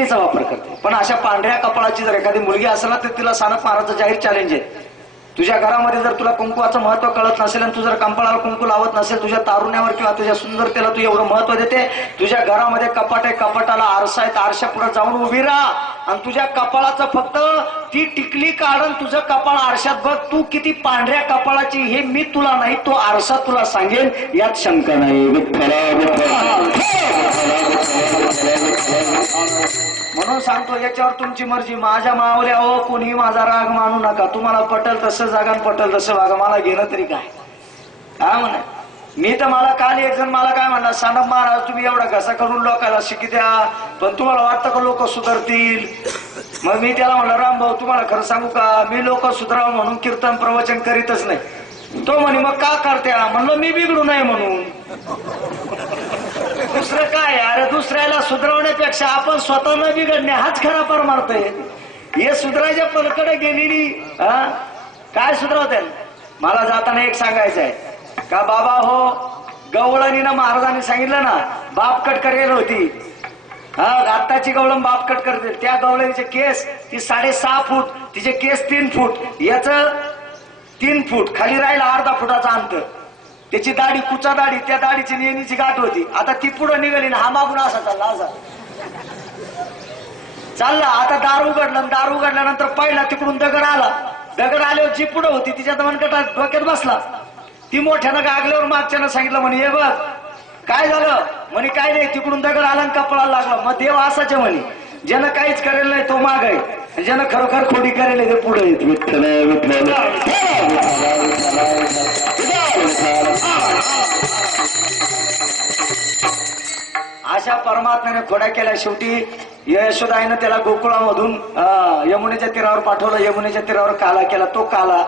टिकलीचा वापर करते. पण अशा पांढऱ्या कपाळाची जर एखादी मुलगी असेल ना तर तिला सानप महाराजचं जाहीर चॅलेंज आहे. तुझ्या घरामध्ये जर तुला कुंकुवाचं महत्व कळत नसेल आणि तू जर कपाळाला कुंकू लावत नसेल, तुझ्या तारुण्यावर किंवा तुझ्या सुंदरतेला तू एवढं महत्व देते, तुझ्या घरामध्ये कपाट आहे, कपाटाला आरसा आहे, आरशा पुढे जाऊन उभी राहा आणि तुझ्या कपाळाचं फक्त ती टिकली काढून तुझं कपाळ आरशात बघ. तू किती पांढऱ्या कपाळाची हे मी तुला नाही, तो आरसा तुला सांगेल, यात शंका नाही. म्हणून सांगतो याच्यावर तुमची मर्जी. माझ्या मावल्या हो, कोणी माझा राग मानू नका. तुम्हाला पटल तसं जागा, पटल तसं वागा, मला घेणं तरी काय म्हणा. मी तर मला काल एक जण मला काय म्हणला, सानप महाराज तुम्ही एवढा घसा करून लोकांना शिकी द्या, पण तुम्हाला वाटतं का लोक सुधारतील? मग मी त्याला म्हणलं, राम भाऊ तुम्हाला खरं सांगू का, मी लोक सुधारावं म्हणून कीर्तन प्रवचन करीतच नाही. तो म्हणे मग का करत्या? म्हणलं मी बिघडू नये म्हणून. दुसरं काय? अरे दुसऱ्याला सुधारवण्यापेक्षा आपण स्वतः न बिघडणे हाच खरा परमार्थ आहे. हे सुधारायच्या पलीकडे गेलेली काय सुधारवते? मला जाताना एक सांगायचं आहे का, बाबा हो, गवळणी ना महाराजांनी सांगितलं ना, बाप कट करेल होती. आत्ताची गवळण बाप कट करते. त्या गवळणीचे केस ती 6.5 फूट, तिचे केस 3 फूट, याच 3 फूट, खाली राहिला अर्धा फुटाचा अंतर. त्याची दाढी, कुचा दाढी, त्या दाढीची नेहमीची गाठ होती. आता ती पुढे निघाली ना, हा मागून असा चालला, असा चालला. आता दार उघडलं, दार उघडल्यानंतर पहिला तिकडून दगड आला. दगड आल्यावर जी पुढे होती तिच्या मनगटात डोक्यात बसला. ती मोठ्यानं गागल्यावर मागच्यानं सांगितलं म्हणे, हे बघ काय झालं? म्हणे काय नाही, तिकडून दगड आला आणि कपाळाला लागला. मग देव असाच म्हणे, ज्यानं काहीच करेल नाही तो माग आहे, ज्यानं खरोखर खोडी करेल ते पुढे येत. अशा परमात्म्याने खोड्या केल्या. शेवटी यशोदाईनं त्याला गोकुळामधून यमुनेच्या तीरावर पाठवलं. यमुनेच्या तीरावर काला केला. तो काला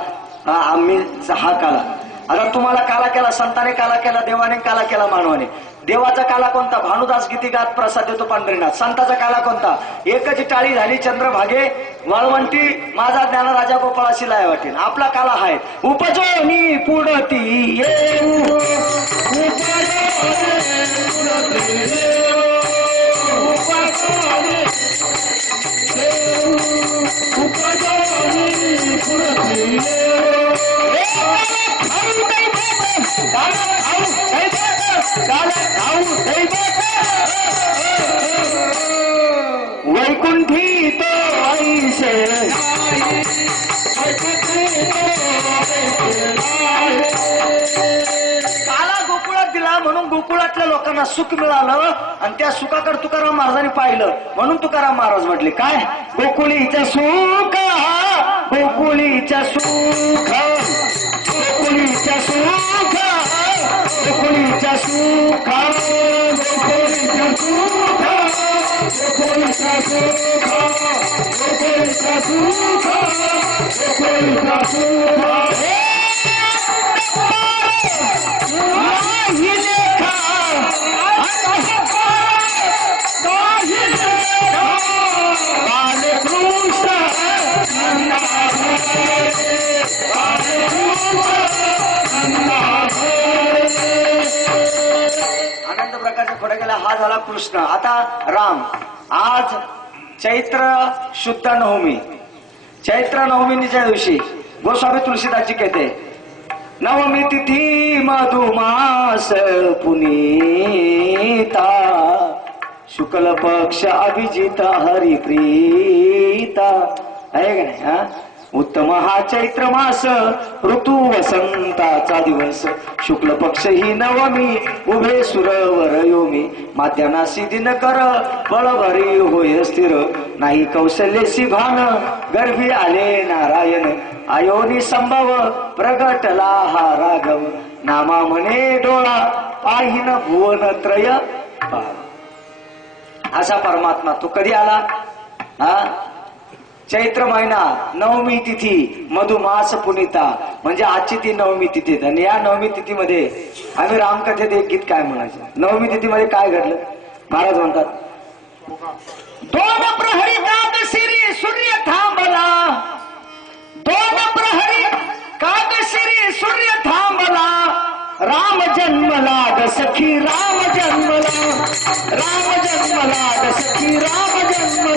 आम्ही हा काला. आता तुम्हाला काला केला, संताने काला केला, देवाने काला केला, मानवाने. देवाचा काला कोणता? भानुदास गीती गात प्रसाद देतो पंढरीनाथ. संताचा काला कोणता? एकची टाळी झाली चंद्रभागे वाळवंटी, माझा ज्ञान राजा गोपाळाशी लाय वाटेल. आपला काला आहे उपजोनी पुढती येऊ, वैकुंठी तो ऐसे काला गोकुळात दिला म्हणून गोकुळातल्या लोकांना सुख मिळालं आणि त्या सुखाकडे तुकाराम महाराजांनी पाहिलं म्हणून तुकाराम महाराज म्हटले काय, गोकुळीच्या सुख, गोकुळीच्या सुख, गोकुळीच्या सुख, गोकुळीच्या सुख, गोकुळीच्या सुख, गोकुळीच्या सुख, गोकुळीच्या सुख, गोकुळीच्या सुख. आनंद प्रकारच्या खोड्या गेला. हा झाला कृष्ण. आता राम. आज चैत्र शुद्ध नवमी. चैत्र नवमीच्या दिवशी गोस्वामी तुलसीदासजी कहते, नवमी तिथी मधुमास पुनीता, शुक्ल पक्ष अभिजित हरिप्रीता. आहे का नाही? हा उत्तम हा चैत्र मास, ऋतू वसंताचा दिवस, शुक्ल पक्ष ही नवमी, उभे सुरवर योमी, माध्यानासी दिनकर, बळभरी होय स्थिर, नाही कौशल्यसी भान, गर्भी आले नारायण, आयोनी संभव, प्रगटला हा राघव, नामा म्हणे डोळा, पाहिन भुवन त्रय. असा परमात्मा तो कधी आला? चैत्र महिना, नवमी तिथी, मधुमास पुनिता, म्हणजे आजची ती नवमी तिथी. आणि या नवमी तिथीमध्ये आम्ही रामकथेत एक गीत काय म्हणायचं. नवमी तिथीमध्ये काय घडलं? महाराज म्हणतात, दोन प्रहरी कागशिरी सूर्य थांबला, दोन प्रहरी कागशिरी सूर्य थांबला, राम जन्मला ग सखी, राम जन्मला, राम जन्मला ग सखी, राम जन्मला.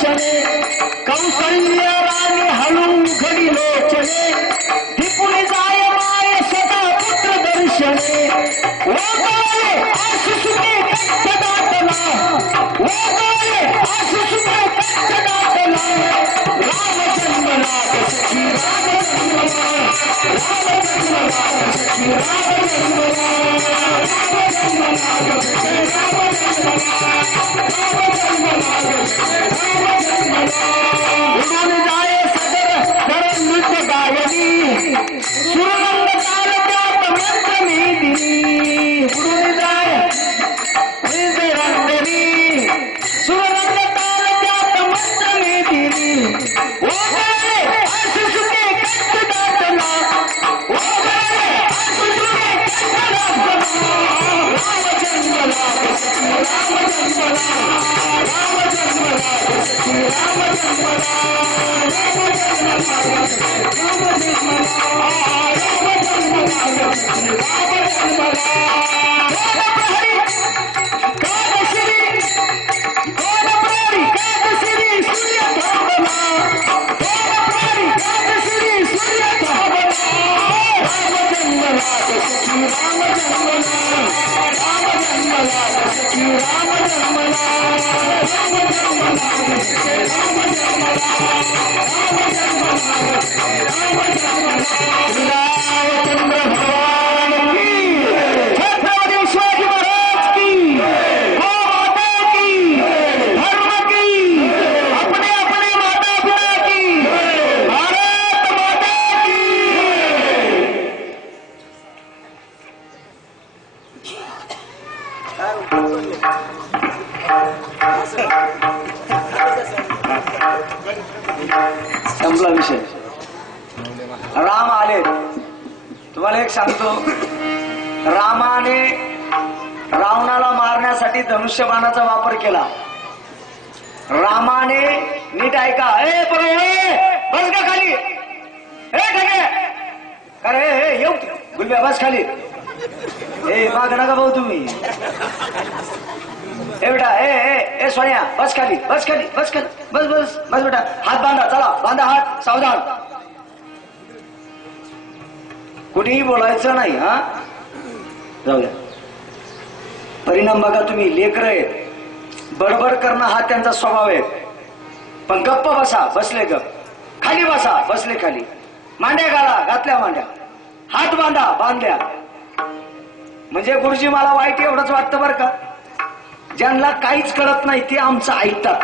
दर्शने कौसल्य राणी हळू घडी लोचने दीपुन जाय माय सदा पुत्र दर्शने ओगाळे आसुसुके कंठ दाटला ओगाळे आसुसुके कंठ दाटला राम जन्मला सखी राम जन्मला राम जन्मला सखी राम जन्मला उडून जाय सदर कर नृत्य गायनी सुरंग ताल त्यात मंत्र मी दिनी उडून जाय रंगनी सुरंग ताल त्यात मंत्र मी दिनी ओगाळे आसुसुके कंठ दाटला ओगाळे आसुसुके कंठ दाटला राम जन्मला राम जन्मला राम जन्मला राम जन्मला संपला विषय. राम आले. तुम्हाला एक सांगतो, रामाने रावणाला मारण्यासाठी धनुष्यबाणाचा वापर केला. रामाने नीट ऐका, बस का खाली, अरे येऊ गुलब्या बस खाली, माग नका भाऊ तुम्ही, बेटा ए सोनिया बस खाली बस खाली बस खाली बस बस बस बेटा, हात बांधा, चला बांधा हात, सावधान, कुठेही बोलायचं नाही. हा जाऊया. परिणाम बघा तुम्ही, लेकर आहेत, बडबड करणं हा त्यांचा स्वभाव आहे. पण गप्प बसा, बसले गप, खाली बसा, बसले खाली, मांड्या घाला, घातल्या मांड्या, हात बांधा, बांधल्या. म्हणजे गुरुजी मला वाईट एवढंच वाटतं बरं का, ज्यांना काहीच कळत नाही ते आमचं ऐकतात.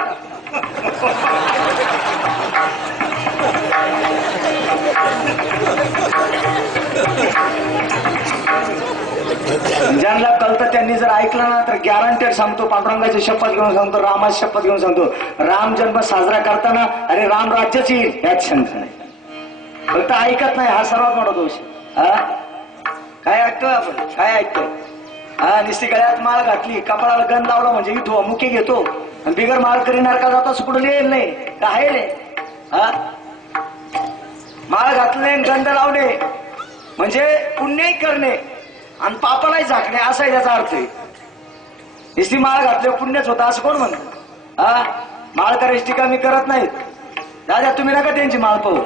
ज्यांना कळतं त्यांनी जर ऐकलं ना तर गॅरंटेड सांगतो, पांडुरंगाची शपथ घेऊन सांगतो, रामाची शपथ घेऊन सांगतो, राम जन्म साजरा करताना अरे राम राज्यच येईल यात शंका नाही. फक्त ऐकत नाही, हा सर्वात मोठा दोष. काय ऐकतोय आपण, काय ऐकतोय? निस्ती गळ्यात माळ घातली, कपाळाला गण लावला म्हणजे इथो मुके घेतो, आणि बिगर माळ करी नरका जाता कुठं लिहिल नाही काय रे. माळ घातले, गंध लावले म्हणजे पुण्यही करणे आणि पापालाही झाकणे असा त्याचा अर्थ आहे. निस्ती माळ घातले पुण्यच होता असं कोण म्हणत? माळ करायची टीका मी करत नाहीत. दादा तुम्ही नका त्यांची माळ पाहू,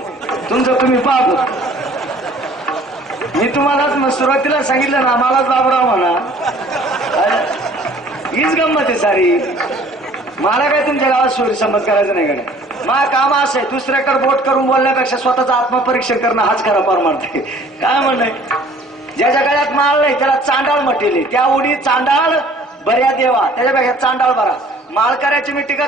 तुमचं तुम्ही पाहू. मी तुम्हाला सुरुवातीला सांगितलं ना, मलाच बाबराव म्हणा, हीच गंमत आहे सारी. मला काय तुमच्या गावात सोयी संमत करायचं नाही का? मला काम असं आहे, दुसऱ्याकडे बोट करून बोलण्यापेक्षा स्वतःचं आत्मपरीक्षण करणं हाच खरा परमार्थ आहे. काय म्हणणं, ज्याच्या गळ्यात माळ नाही त्याला चांडाळ म्हटले, त्या उडी चांडाळ बऱ्या देवा, त्याच्यापेक्षा चांडाळ बरा. माळ करायची मी टीका